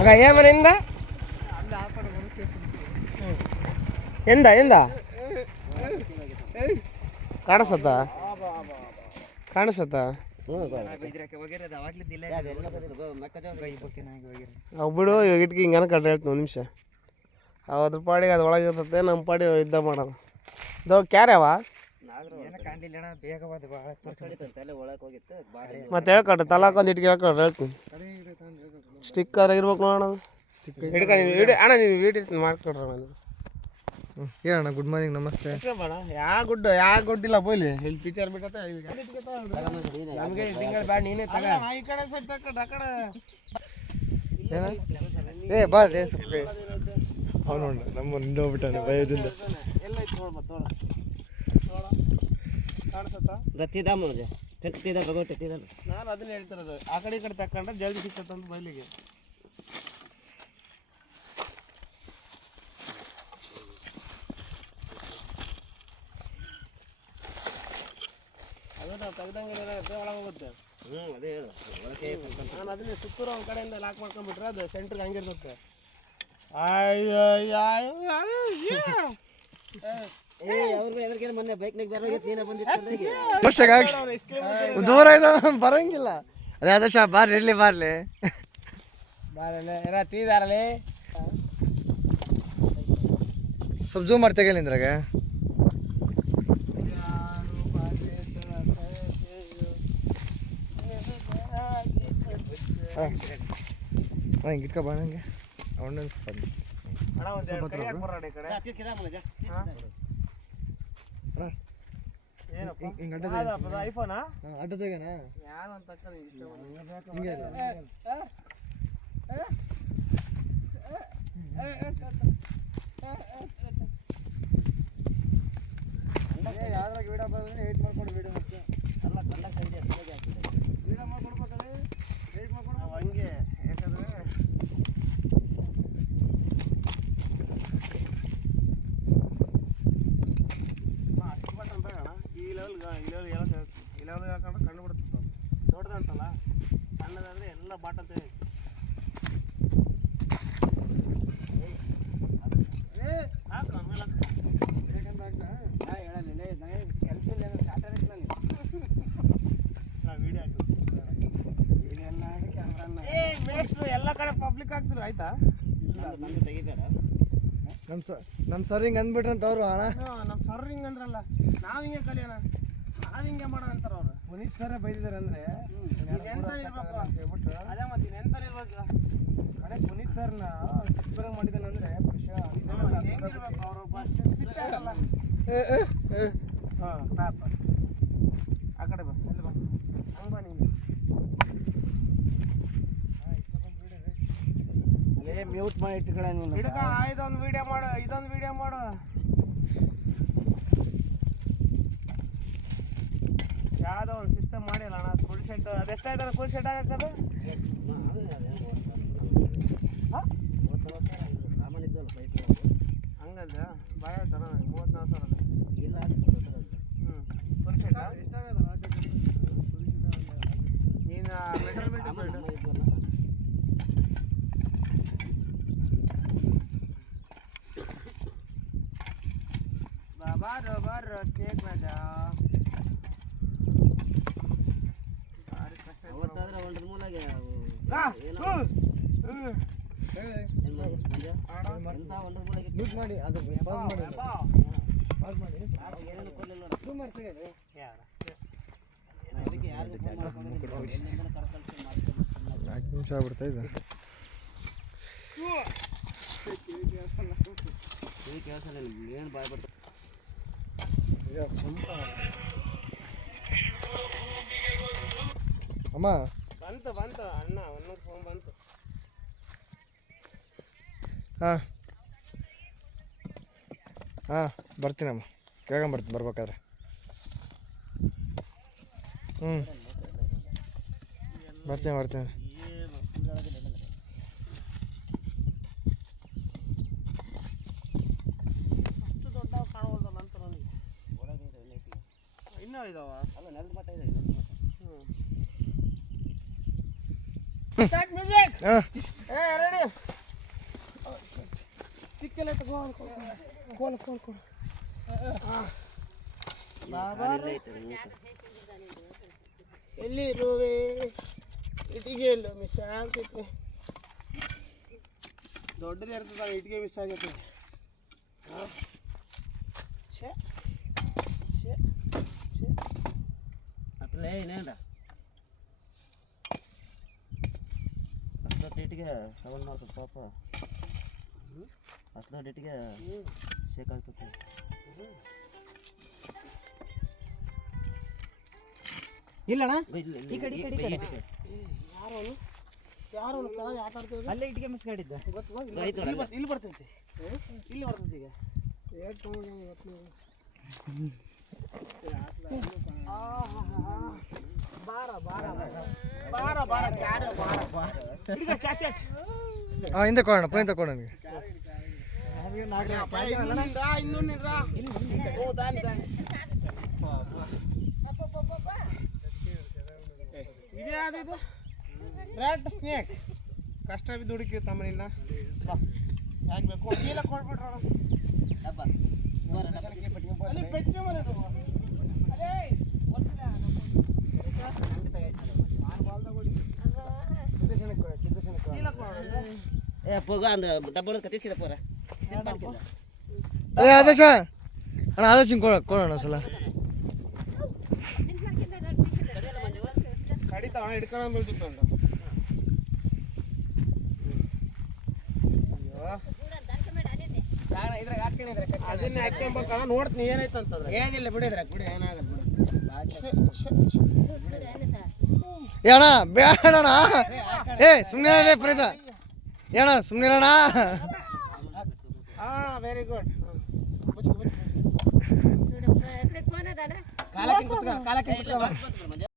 ಆಗ ಏಮನಿಂದ ಎಂದ ಎಂದ ಕಾಣಿಸತ್ತ ಕಾಣಿಸತ್ತ ಅವು ಬಿಡು ಇವಾಗ ಇಟ್ಕಿ ಹಿಂಗೆ ಅನ್ಕೊಂಡ್ರೆ ಹೇಳ್ತೀನಿ ಒಂದು ನಿಮಿಷ ಅದ್ರ ಪಾಡಿಗೆ ಅದು ಒಳಗಿರ್ತದೆ ನಮ್ಮ ಪಾಡಿ ಯುದ್ಧ ಮಾಡೋಣ ಇದು ಕ್ಯಾರ್ಯಾವ ಮತ್ತೆ ಹೇಳ್ಕೊಟ್ರೆ ತಲಾಕೊಂದು ಇಟ್ಕೆ ಹೇಳ್ಕೊಟ್ರೆ ಹೇಳ್ತೀನಿ ಸ್ಟಿಕ್ಕರ್ ಇರ್ಬೇಕು ನೋಡೋಣ ಹಿಡ್ಕ ನೀನು ಅಣ್ಣ ನೀನು ವೀಡಿಯೋ ಮಾಡ್ಕೊಡ್ರ ನಾನು ಹೇಳಣ್ಣ ಗುಡ್ ಮಾರ್ನಿಂಗ್ ನಮಸ್ತೆ ಯಾವ ಗುಡ್ಡಿಲ್ಲ ಬೋಯ್ಲಿ ಇಲ್ಲಿ ಪಿಕ್ಚರ್ ಬಿಟ್ಟೆ ನಮಗೆ ತಿಂಗಳು ಬ್ಯಾಡ ನೀನೇ ತಗ ಈ ಕಡೆ ಸೈಡ್ ತಕ್ಕಡ ಆ ಕಡೆ ಏ ಬಾ ರೇ ಸ್ವಲ್ಪ ಅವನು ನಮ್ಮ ನಿಂದ ಹೋಗ್ಬಿಟ್ಟಾನೆ ಭಯದಿಂದ ಎಲ್ಲ ಇತ್ತು ನೋಡ್ಬ ನೋಡ ಕಾಣಿಸತ್ತಾ ನಾನು ಅದನ್ನ ಹೇಳ್ತಿರೋದು ಆ ಕಡೆ ಈ ಕಡೆ ತಕೊಂಡ್ರೆ ಜಲ್ದಿ ಸಿಕ್ಕತ್ತಂತ ಬಯಲಿಗೆ ಅದು ನಾವು ತೆಗ್ದಂಗೆ ಒಳಗೆ ಹೋಗುತ್ತೆ ಅದೇ ಹೇಳು ನಾನು ಅದನ್ನೇ ಸುತ್ತೂರು ಒಂದು ಕಡೆಯಿಂದ ಲಾಕ್ ಮಾಡ್ಕೊಂಡ್ಬಿಟ್ರೆ ಅದು ಸೆಂಟ್ರಿಗೆ ಹಂಗಿರ್ತದೆ ದೂರ ಬರಂಗಿಲ್ಲ ಅದೇ ಅದ ಶಾ ಬಾರ್ಲಿ ಇರ್ಲಿ ಬಾರ್ಲಿ ಎಲ್ಲ ತೀದಾರಲಿ ಸ್ವಲ್ಪ ಜೂಮ್ ಮಾಡಿ ತೆಗಿಲಿ ನಿಂದ್ರಾಗ ಹಿಂಗೆ ಇಟ್ಕ ಬಾ ನಂಗೆ ಅವಣ್ಣ ಐಫೋನಾ ಅಡ್ಡದಾಗನ ಯಾರು ಅಂತ ಹಿಂಗೆ ಯಾವ್ದ್ರಾಗ ವೀಡಿಯೋ ಬಂದ್ರೆ ಏಟ್ ಮಾಡ್ಕೊಂಡು ವೀಡಿಯೋ ಮಾಡ್ತೀವಿ ಅಲ್ಲ ಕಂಡಕ್ಟ್ ವೀಡಿಯೋ ಮಾಡ್ಕೊಡ್ಬೇಕಲ್ಲ ಏಟ್ ಮಾಡ್ಕೊಂಡು ಹಂಗೆ ಯಾಕಂದ್ರೆ ಅಷ್ಟು ಬಟನ್ ಬೇಡ ಈ ಲೆವೆಲ್ ಹೇಳ್ಕೊಂಡ್ರೆ ಕಂಡು ಬಿಡುತ್ತೆ ದೊಡ್ಡದಂತಲ್ಲ ಸಣ್ಣದಾದ್ರೆ ಎಲ್ಲ ಬಾಟಲ್ ತೆಗಿ ಎಲ್ಲ ಕಡೆ ಪಬ್ಲಿಕ್ ಆಗ್ತಿಲ್ಲ ಆಯ್ತಾ ಇಲ್ಲ ತೆಗಿತಾರ ನಮ್ಮ ಸರ್ ಹಿಂಗೆ ಅಂದ್ಬಿಟ್ರಂತ ಅವರು ಅಣ್ಣ ನಮ್ಮ ಸರ್ ಹಿಂಗೆ ಅಂದ್ರಲ್ಲ ನಾವು ಹಿಂಗೆ ಕಲಿಯೋಣ ನಾವು ಹಿಂಗೆ ಮಾಡೋಣ ಅಂತಾರ ಅವ್ರು ಪುನೀತ್ ಸರ್ ಬೈದಿದ್ದಾರೆ ಅಂದರೆ ಎಂತ ಇರ್ಬೇಕು ಅದೇ ಮತ್ತೆ ಎಂತ ಇರ್ಬೇಕು ಅದೇ ಪುನೀತ್ ಸರ್ನ ಚಿಕ್ಕಬರಂಗ್ ಮಾಡಿದ್ದಾನೆ ಅಂದರೆ ಹೆಂಗಿರ್ಬೇಕು ಅವರು ಹಾಂ ಪಾಪ ಆ ಕಡೆ ಬಾ ಎಲ್ಲಿ ಬಾ ಹಂಗೆ ಬಾ ನೀನು ಮ್ಯೂಟ್ ಮಾಡಿ ಇಟ್ಕೊಳ್ಳ ನೀನು ಹಿಡ್ಕ ಇದೊಂದು ವಿಡಿಯೋ ಮಾಡು ಯಾವುದೋ ಒಂದು ಸಿಸ್ಟಮ್ ಮಾಡಿಲ್ಲ ಅಣ್ಣ ಫುಲ್ ಸೆಟ್ ಅದೆಷ್ಟಾಯ್ತಾನೆ ಫುಲ್ ಸೆಟ್ ಆಗಕ್ಕದು ಹಂಗಲ್ದ ಭಯ ಆಯ್ತಾನ 34,000 ಫುಲ್ ಸೆಟ್ ನೀನು ಮೆಟಲ್ ಬಾರೋ ಸ್ನೇಕ್ ರಾಜ ಮಾಡಿ ಅದು ನಿಮಿಷ ಆಗ್ಬಿಡ್ತಾ ಇದೆ ಏನು ಬಾಯ್ ಬರ್ತದೆ ಅಮ್ಮ ಬಂತು ಅಣ್ಣ ಒಂದೊಂದು ಫೋನ್ ಬಂತು ಹಾಂ ಬರ್ತೀನಮ್ಮ ಕೇಳ್ಕೊಂಬರ್ತೀನಿ ಬರ್ಬೇಕಾದ್ರೆ ಬರ್ತೀನಿ ಅಷ್ಟು ದೊಡ್ಡ ಕಾಣವಲ್ದಲ್ಲ ಅಂತ ನನಗೆ ಇನ್ನೂ ಇದಾವ ಅಲ್ಲ ನೆಲದ ಮಟ್ಟ ಇದೆ ಸ್ಟಾರ್ಟ್ ಮ್ಯೂಸಿಕ್ ರೆಡಿ ಸ್ಕೆಲೆಟ್ ಕೋಲ್ ಕೊಡು ಬಾಬಾ ಎಲ್ಲಿ ಇರುವೆ ಇಟ್ಟಿಗೆ ಇಲ್ಲ ಮಿಸ್ ಆಗ್ತೈತೆ ದೊಡ್ಡದೇ ಇರ್ತದಲ್ಲ ಇಟ್ಟಿಗೆ ಮಿಸ್ ಆಗೈತೆ ಅಪ್ಲೇ ಏನೇನ್ರ ಅಷ್ಟೊತ್ತು ಇಟ್ಟಿಗೆ ಸೌಂಡ್ ಮಾಡ್ತದೆ ಪಾಪ ಅಷ್ಟೊತ್ತು ಇಟ್ಟಿಗೆ ಶೇಕ್ ಆಗ್ತದೆ ಇಲ್ಲಣ್ಣ ಈ ಕಡೆ ಯಾರು ಆಟ ಆಡ್ತೇವೆ ಅಲ್ಲೇ ಇಟ್ಟಿಗೆ ಮಿಸ್ ಮಾಡಿದ್ದ ಇಲ್ಲಿ ಬರ್ತೈತಿ ಇಲ್ಲಿ ಬರ್ತೈತಿ ಈಗ ಹಿಂದೆ ಕೊಡೋಣ ಪುನೀತ ಕೊಡ ನನಗೆ ಇದ್ಯಾವುದು ರೆಡ್ ಸ್ನೇಕ್ ಕಷ್ಟ ಬಿದ್ದು ಹುಡುಕಿ ತಮ್ಮನಿಲ್ಲ ಯಾಕೆ ಬೇಕು ಕೀಲ ಕೊಡ್ಬಿಟ್ರೋಣ ಅಲ್ಲಿ ಪೆಟ್ಟಿಗೆ ಮನೆ ಅದೇ ಏ ಪೋಗ ಅಂದ ಡಬ್ಬ ಕತ್ತಿಸ್ಕಿದ ಪೋರ ಏ ಆದೇಶ ಅಣ್ಣ ಆದೇಶ ಕೊಡೋಣ ಸಲ ಕಡಿತಾವಣ ಹಿಡ್ಕೊಂಡು ಬೀಳ್ತಿತ್ತು ಅಂತ ಅದನ್ನೇ ಹಾಕ್ಕೊಂಬೇಕಲ್ಲ ನೋಡ್ತೀನಿ ಏನಾಯ್ತು ಅಂತಂದ್ರೆ ಏನಿಲ್ಲ ಬಿಡಿದ್ರ ಬಿಡಿ ಏನಾಗಲ್ಲ ಏ ಅಣ್ಣ ಬೇಡಣ್ಣ ಏ ಸುಮ್ಮನೆ ಪ್ರೀತ ಏಣ ಸುಮ್ಮನೆ ಅಣ್ಣ ಹಾ ವೆರಿ ಗುಡ್ ಕಾಲಕ್ಕೆ